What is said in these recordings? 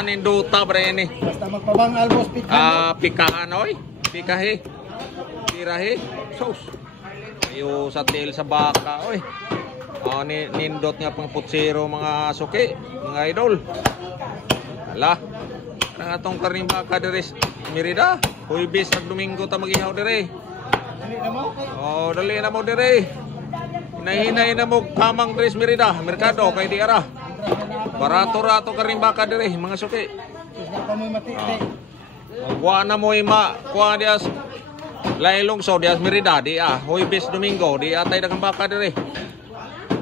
nga ninduta bre ni. Basta magpabangal boss pikahan. Pikahan oy. Pikahe. Tirahe. Sos. Ayo sa tail sa baka oy. Nindot nga pang putsero mga suki, mga idol. Ala. Ang atong karning baka dire Merida. Huwebes ag Domingo ta magihaw dire. Dali na mo. Dali na mo dire. Hinahinay na mo kamang Dres Merida, merkado kay di ara. Barato-rato ka rin baka dire, mga suki. Sus pa mo matiti. Wa na mo ima, kuha dias laylong so dias Merida di Huwebes Domingo di atay dagang baka dire.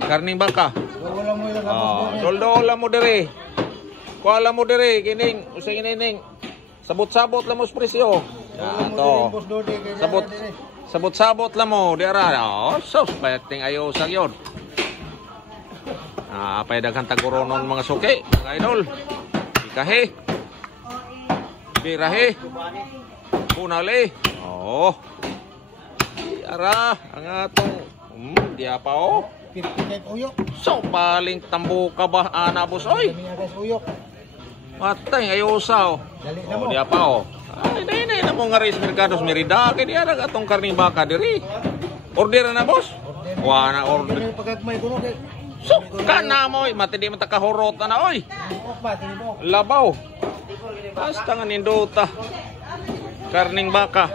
Karning baka. Wala mo ilang boss. Doldola mo dire. Kuala mo dire kining usay kining. Sabot-sabot lang mo sa presyo. Boss Dodi kay Sabot. Sabot-sabot lang mo, di ara. Sos, bayating ayaw sa yun. Paidagan taguronon mga suki, mga idol. Ikahe. Birahe. Punali. Di ara, ang atong, di apa o. 55 uyok. So, paling tambo ka ba, anabos, oy. Kami nga guys uyok. Matay, ayaw sa o. Dali na mo. Di apa o. Ay, na mo nga rin Mercados Merida. Kaya di arag atong karning baka diri. Order na boss? Wa na order. Pagkat may kuno kay. So, kana mo. Mati di matakahurot na oy. Labaw. Basta nga nindota. Karning baka.